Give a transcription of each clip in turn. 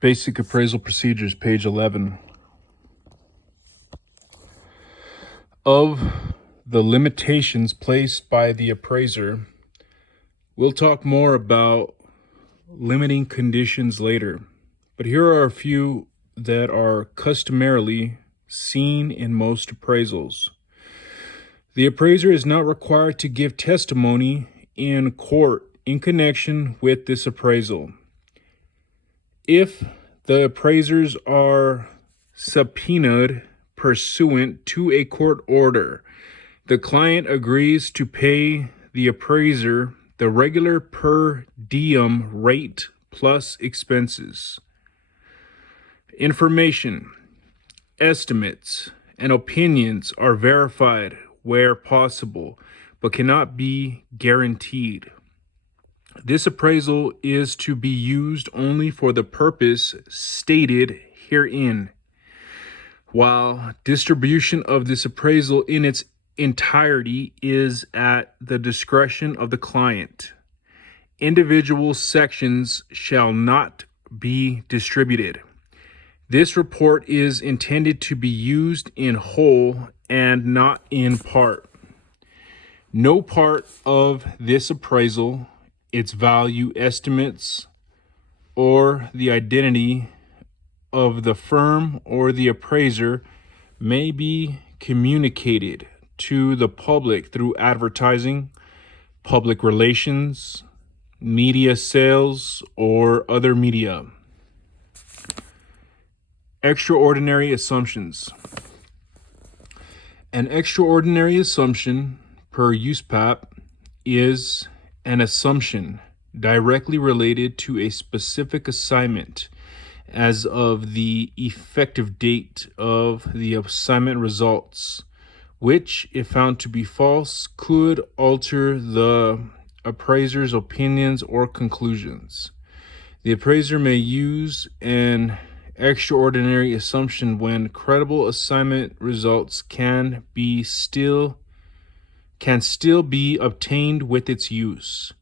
Basic Appraisal Procedures, page 11. Of the limitations placed by the appraiser, we'll talk more about limiting conditions later, but here are a few that are customarily seen in most appraisals. The appraiser is not required to give testimony in court in connection with this appraisal. If the appraisers are subpoenaed pursuant to a court order, the client agrees to pay the appraiser the regular per diem rate plus expenses. Information, estimates, and opinions are verified where possible, but cannot be guaranteed. This appraisal is to be used only for the purpose stated herein, while distribution of this appraisal in its entirety is at the discretion of the client. Individual sections shall not be distributed. This report is intended to be used in whole and not in part. No part of this appraisal, its value estimates, or the identity of the firm or the appraiser may be communicated to the public through advertising, public relations, media sales, or other media. Extraordinary assumptions. An extraordinary assumption per USPAP is an assumption directly related to a specific assignment as of the effective date of the assignment results, which, if found to be false, could alter the appraiser's opinions or conclusions. The appraiser may use an extraordinary assumption when credible assignment results can still be obtained with its use.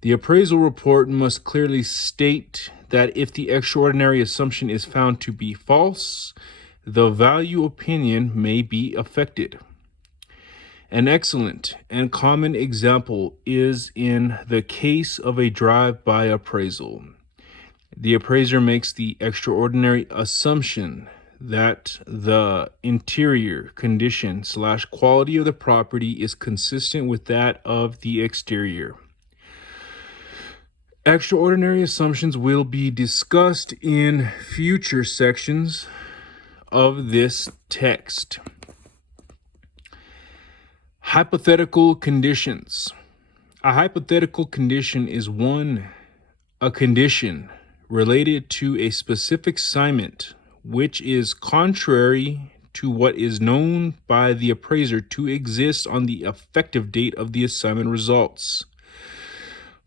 The appraisal report must clearly state that if the extraordinary assumption is found to be false, the value opinion may be affected. An excellent and common example is in the case of a drive-by appraisal. The appraiser makes the extraordinary assumption that the interior condition / quality of the property is consistent with that of the exterior. Extraordinary assumptions will be discussed in future sections of this text. Hypothetical conditions. A hypothetical condition is a condition related to a specific assignment which is contrary to what is known by the appraiser to exist on the effective date of the assignment results,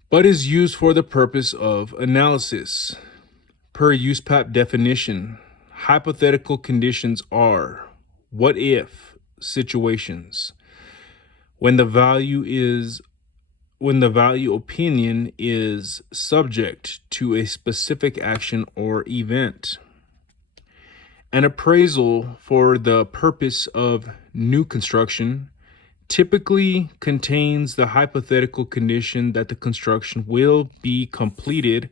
but is used for the purpose of analysis. Per USPAP definition, hypothetical conditions are what-if situations when the value opinion is subject to a specific action or event. An appraisal for the purpose of new construction typically contains the hypothetical condition that the construction will be completed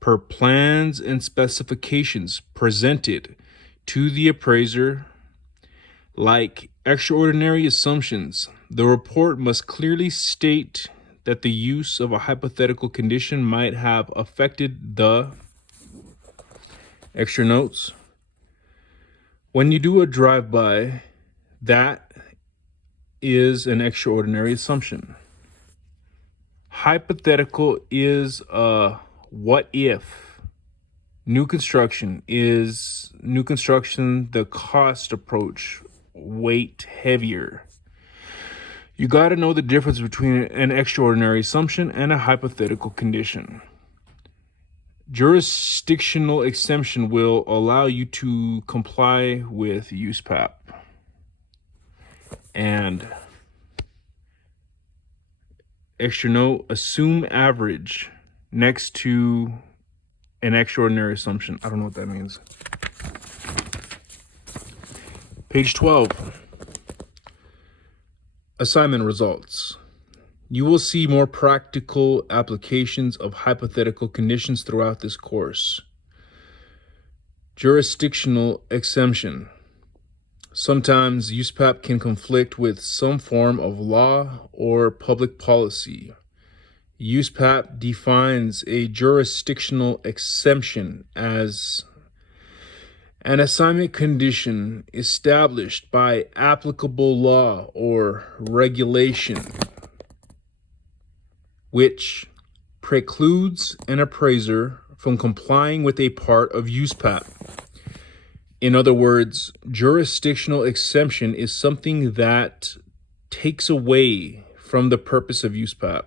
per plans and specifications presented to the appraiser. Like extraordinary assumptions, the report must clearly state that the use of a hypothetical condition might have affected the extra notes. When you do a drive-by, that is an extraordinary assumption. Hypothetical is a what if. New construction, the cost approach weight heavier. You got to know the difference between an extraordinary assumption and a hypothetical condition. Jurisdictional exemption will allow you to comply with USPAP. And extra note, assume average next to an extraordinary assumption. I don't know what that means. Page 12. Assignment results. You will see more practical applications of hypothetical conditions throughout this course. Jurisdictional exemption. Sometimes USPAP can conflict with some form of law or public policy. USPAP defines a jurisdictional exemption as an assignment condition established by applicable law or regulation which precludes an appraiser from complying with a part of USPAP. In other words, jurisdictional exemption is something that takes away from the purpose of USPAP.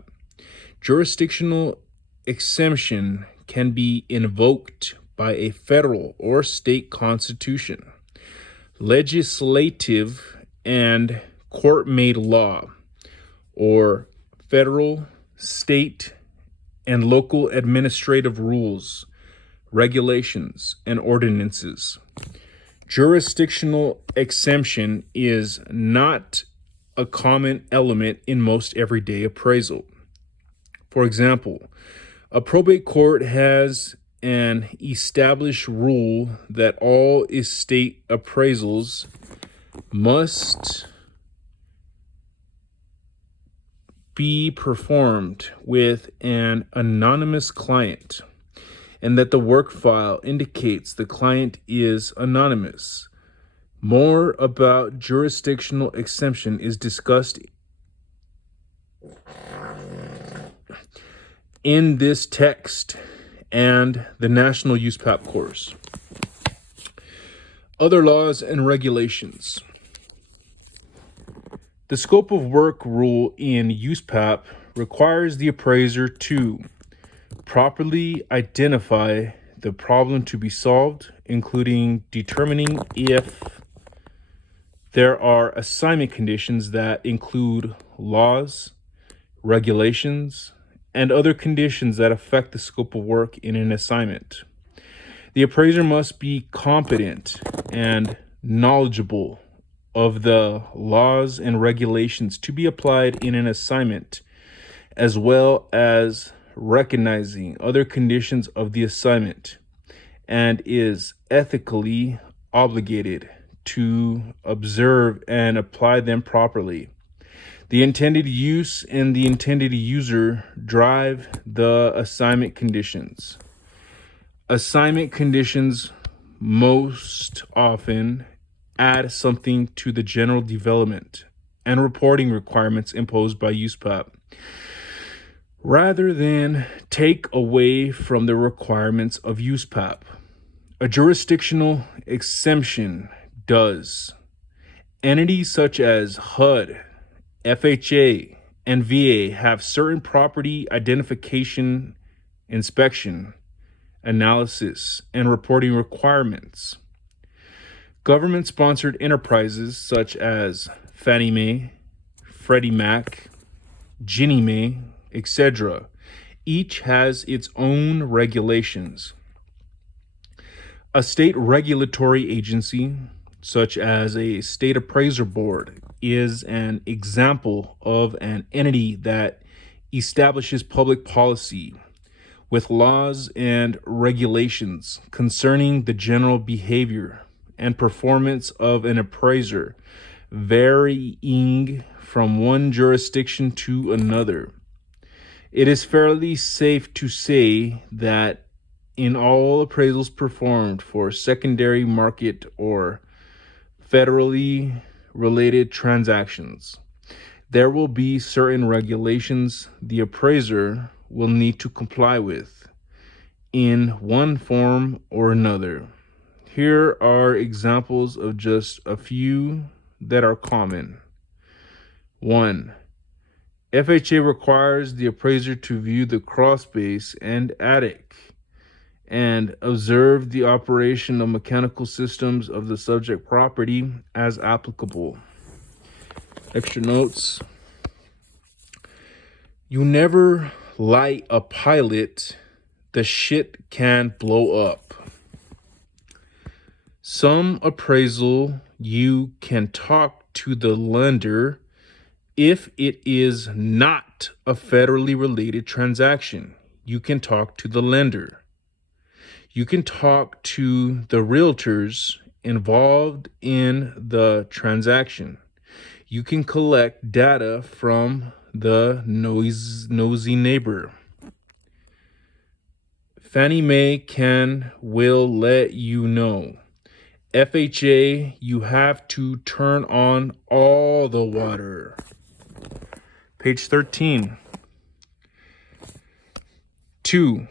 Jurisdictional exemption can be invoked by a federal or state constitution, legislative and court-made law, or federal, state, and local administrative rules, regulations, and ordinances. Jurisdictional exemption is not a common element in most everyday appraisal. For example, a probate court has an established rule that all estate appraisals must be performed with an anonymous client, and that the work file indicates the client is anonymous. More about jurisdictional exemption is discussed in this text and the National USPAP course. Other laws and regulations. The scope of work rule in USPAP requires the appraiser to properly identify the problem to be solved, including determining if there are assignment conditions that include laws, regulations, and other conditions that affect the scope of work in an assignment. The appraiser must be competent and knowledgeable of the laws and regulations to be applied in an assignment, as well as recognizing other conditions of the assignment, and is ethically obligated to observe and apply them properly. The intended use and the intended user drive the assignment conditions. Assignment conditions most often add something to the general development and reporting requirements imposed by USPAP, rather than take away from the requirements of USPAP. A jurisdictional exemption does. Entities such as HUD, FHA, and VA have certain property identification, inspection, analysis, and reporting requirements. Government-sponsored enterprises such as Fannie Mae, Freddie Mac, Ginnie Mae, etc., each has its own regulations. A state regulatory agency, such as a state appraiser board, is an example of an entity that establishes public policy with laws and regulations concerning the general behavior and performance of an appraiser, varying from one jurisdiction to another. It is fairly safe to say that in all appraisals performed for secondary market or federally related transactions, there will be certain regulations the appraiser will need to comply with in one form or another. Here are examples of just a few that are common. 1. FHA requires the appraiser to view the crawl space and attic and observe the operation of mechanical systems of the subject property as applicable. Extra notes. You never light a pilot the shit can blow up. Some appraisal, you can talk to the lender if it is not a federally related transaction. You can talk to the lender. You can talk to the realtors involved in the transaction. You can collect data from the nosy neighbor. Fannie Mae will let you know. FHA, you have to turn on all the water. Page 13. 2.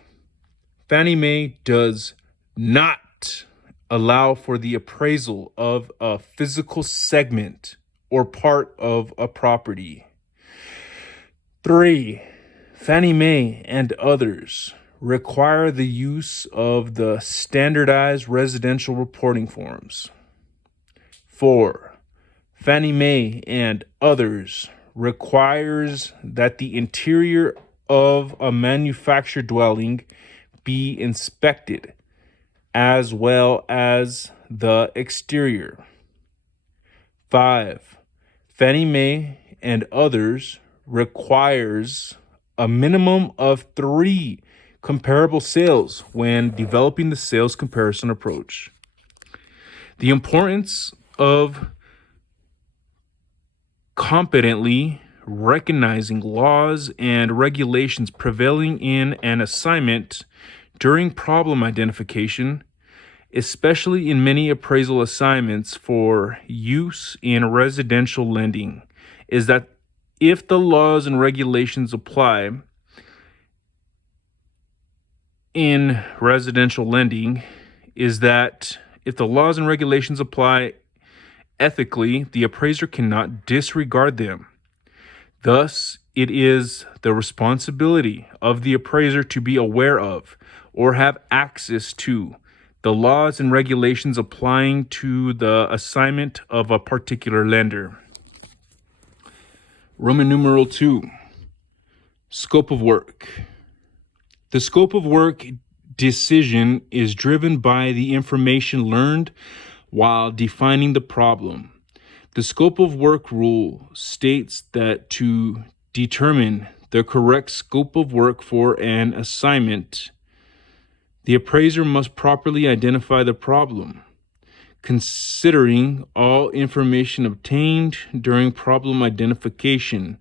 Fannie Mae does not allow for the appraisal of a physical segment or part of a property. 3. Fannie Mae and others require the use of the standardized residential reporting forms. 4. Fannie Mae and others requires that the interior of a manufactured dwelling be inspected, as well as the exterior. 5. Fannie Mae and others requires a minimum of 3 comparable sales when developing the sales comparison approach. The importance of competently recognizing laws and regulations prevailing in an assignment during problem identification, especially in many appraisal assignments for use in residential lending, is that if the laws and regulations apply in residential lending, is that if the laws and regulations apply ethically, the appraiser cannot disregard them. Thus, it is the responsibility of the appraiser to be aware of or have access to the laws and regulations applying to the assignment of a particular lender. Roman numeral 2, scope of work. The scope of work decision is driven by the information learned while defining the problem. The scope of work rule states that to determine the correct scope of work for an assignment, the appraiser must properly identify the problem, considering all information obtained during problem identification,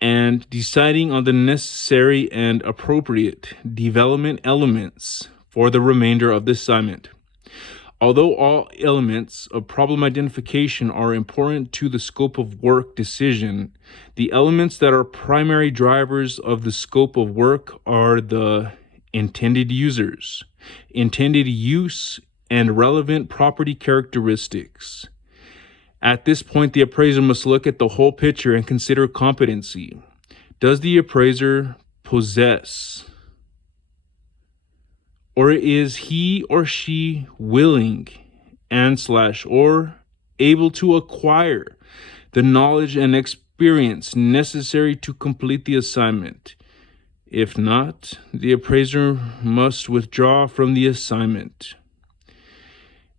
and deciding on the necessary and appropriate development elements for the remainder of the assignment. Although all elements of problem identification are important to the scope of work decision, the elements that are primary drivers of the scope of work are the intended users, intended use, and relevant property characteristics. At this point, the appraiser must look at the whole picture and consider competency. Does the appraiser possess, or is he or she willing or able to acquire the knowledge and experience necessary to complete the assignment? If not, the appraiser must withdraw from the assignment.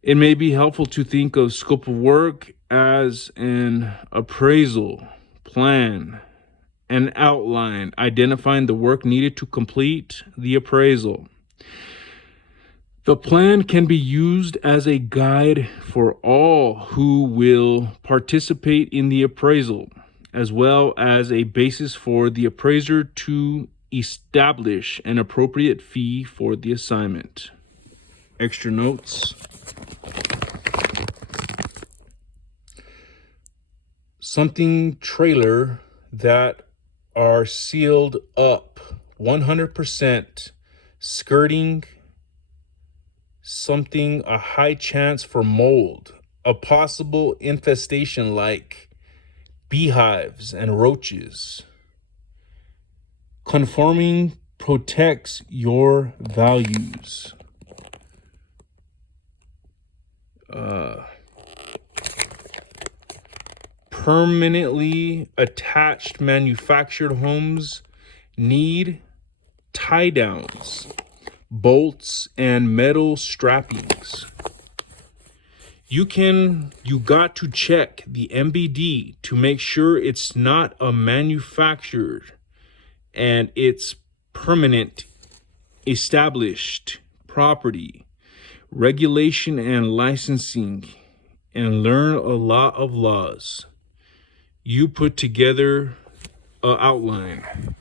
It may be helpful to think of scope of work as an appraisal plan, an outline identifying the work needed to complete the appraisal. The plan can be used as a guide for all who will participate in the appraisal, as well as a basis for the appraiser to establish an appropriate fee for the assignment. Extra notes. Something trailer that are sealed up 100%, skirting something a high chance for mold, a possible infestation like beehives and roaches. Conforming protects your values. Permanently attached manufactured homes need tie downs bolts, and metal strappings. You got to check the MBD to make sure it's not a manufactured and it's permanent, established property, regulation and licensing, and learn a lot of laws. You put together an outline.